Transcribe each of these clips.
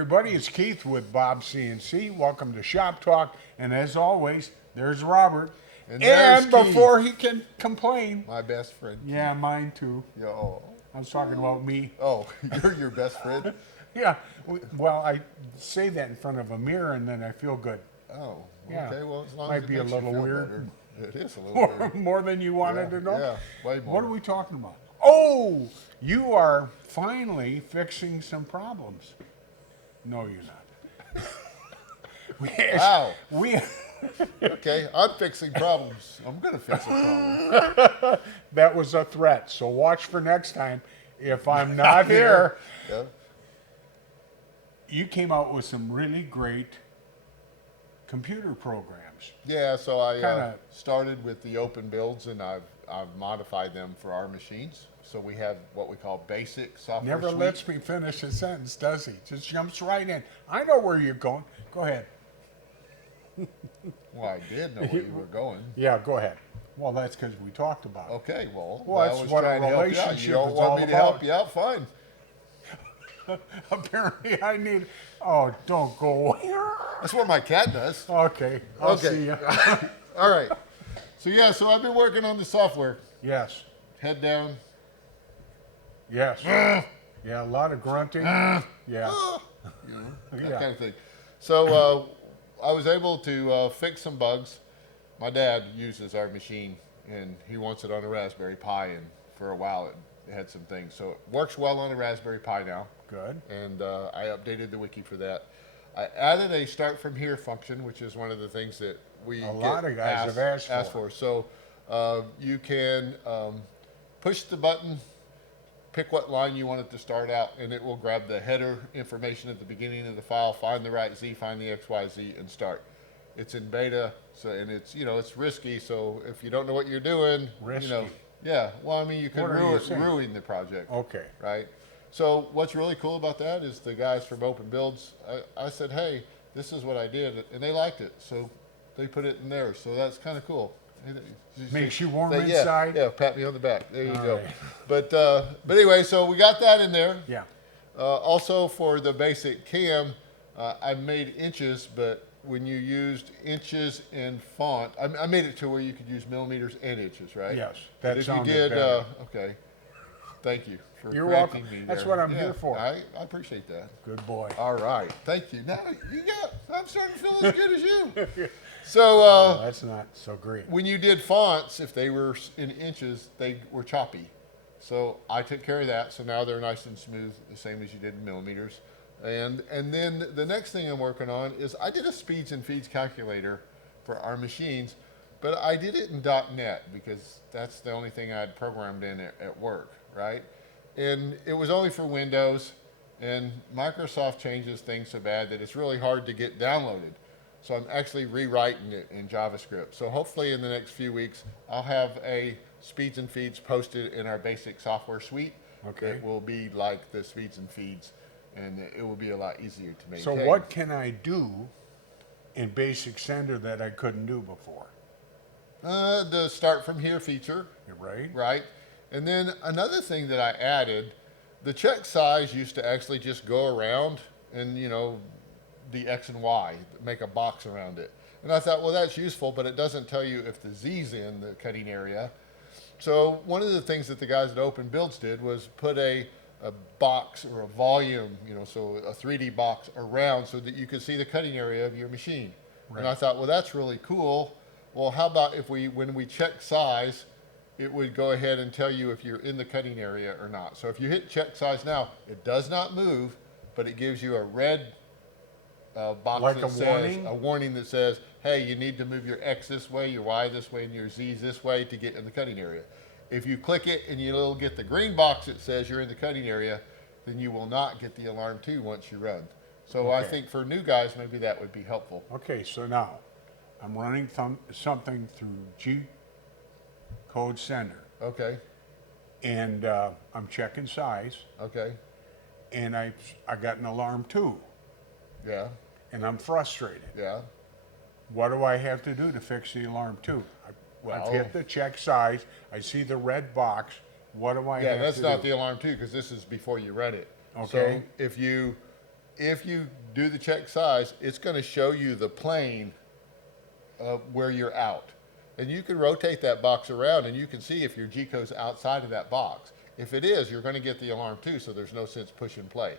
everybody. It's Keith with Bob CNC. Welcome to Shop Talk. And as always, there's Robert. And there's before he can complain, my best friend. yeah, mine too. Yo. I was talking about me. Oh, you're your best friend? Yeah. Well, I say that in front of a mirror and then I feel good. Oh, Yeah. okay. Well, as long Might as it be a makes you little feel weird. better. It is a little weird. More than you wanted to know? Yeah, way more. What are we talking about? Oh, you are finally fixing some problems. No, you're not. Wow. We Okay, I'm fixing problems. I'm going to fix a problem. that was a threat. So watch for next time. If I'm not here, Yeah. you came out with some really great computer programs. Yeah, so I Kinda- started with the open builds, and I've modified them for our machines. So we have what we call basic software Never suite. lets me finish a sentence, does he? Just jumps right in. I know where you're going. Go ahead. Well, I did know where you were going. Yeah, go ahead. Well, that's because we talked about it. Okay, well, Well, I that's was what a trying to help you out. relationship You don't is want all me to about. help you out? Fine. Apparently, I need. Oh, don't go away. That's what my cat does. Okay, I'll Okay. see you. All right. So yeah, so I've been working on the software. Yes, Head down. yes. Yeah, a lot of grunting. Yeah, You know, that Yeah. kind of thing. So I was able to fix some bugs. My dad uses our machine, and he wants it on a Raspberry Pi, and for a while it had some things. So it works well on a Raspberry Pi now, good. and I updated the wiki for that. I added a start from here function, which is one of the things that we A lot of guys have asked for. So you can push the button, pick what line you want it to start out, and it will grab the header information at the beginning of the file, find the right Z, find the XYZ, and start. It's in beta, so and it's it's risky. So if you don't know what you're doing, Risky. yeah. Well, I mean, you could What are you saying? ruin the project, Okay. right? So what's really cool about that is the guys from Open Builds. I said, hey, this is what I did, and they liked it, so they put it in there. So that's kind of cool. Makes you warm yeah, inside. Yeah, pat me on the back. There you All go. right. But anyway, so we got that in there. Yeah. Also for the basic cam, I made inches, but when you used inches and font, I made it to where you could use millimeters and inches, right? Yes, But that if you sounded did, better. okay. Thank you for You're correcting welcome. me That's there. what I'm Yeah, here for. I appreciate that. Good boy. All right, thank you. Now I'm starting to feel as good as you. So Well, that's not so great. when you did fonts, if they were in inches, they were choppy. So I took care of that. So now they're nice and smooth, the same as you did in millimeters. And then the next thing I'm working on is I did a speeds and feeds calculator for our machines, but I did it in .NET because that's the only thing I'd programmed in at work, right? And it was only for Windows, and Microsoft changes things so bad that it's really hard to get downloaded. So I'm actually rewriting it in JavaScript. So hopefully in the next few weeks, I'll have a speeds and feeds posted in our basic software suite. Okay. It will be like the speeds and feeds, and it will be a lot easier to maintain. So what can I do in Basic Sender that I couldn't do before? The start from here feature, You right? right? And then another thing that I added, the check size used to actually just go around and, the X and Y, make a box around it. And I thought, well, that's useful, but it doesn't tell you if the Z's in the cutting area. So one of the things that the guys at Open Builds did was put a box or a volume, so a 3D box around so that you could see the cutting area of your machine. And I Right. thought, well, that's really cool. Well, how about if when we check size, it would go ahead and tell you if you're in the cutting area or not. So if you hit check size now, it does not move, but it gives you a red box Like that a says warning? a warning that says, hey, you need to move your X this way, your Y this way, and your Z's this way to get in the cutting area. If you click it and you'll get the green box that says you're in the cutting area, then you will not get the alarm too once you run. So I Okay. think for new guys, maybe that would be helpful. Okay, so now I'm running something through G Code Sender, Okay, and I'm checking size, okay, and I got an alarm too, yeah, and I'm frustrated. yeah. What do I have to do to fix the alarm too? I've Well- hit the check size. I see the red box. What do I Yeah, have that's to not do? the alarm too, because this is before you run it. Okay. So if you if you do the check size, it's going to show you the plane of where you're out. And you can rotate that box around and you can see if your G code's outside of that box. If it is, you're going to get the alarm too, so there's no sense push and play.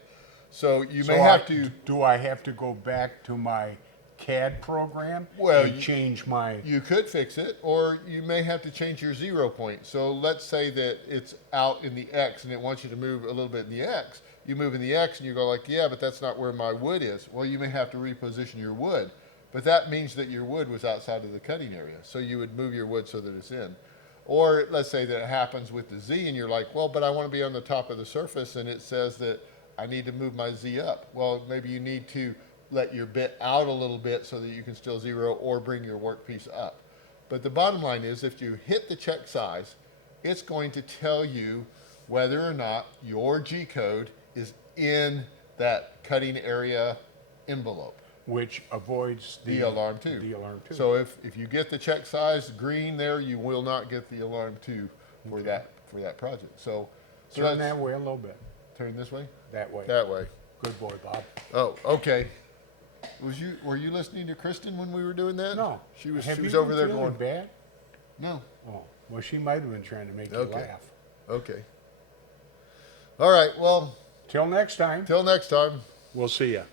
So you may have to. Do I have to go back to my CAD program Well, and change my? You could fix it, or you may have to change your 0 point. So let's say that it's out in the X and it wants you to move a little bit in the X. You move in the X and you go like, yeah, but that's not where my wood is. Well, you may have to reposition your wood, but that means that your wood was outside of the cutting area. So you would move your wood so that it's in. Or let's say that it happens with the Z and you're like, well, but I want to be on the top of the surface and it says that I need to move my Z up. Well, maybe you need to let your bit out a little bit so that you can still zero or bring your workpiece up. But the bottom line is if you hit the check size, it's going to tell you whether or not your G code is in that cutting area envelope. Which avoids The alarm too. The alarm too. So if you get the check size green there, you will not get the alarm two for that project. So turn that's- that way a little bit. turn this way? That way. That way. Good boy, Bob. Oh, okay. Were you listening to Kristen when we were doing that? No. She was Have she was you over been there feeling going, bad. no. Oh, well, she might have been trying to make you Okay. laugh. Okay. All right. Well, Till next time, till next time. we'll see ya.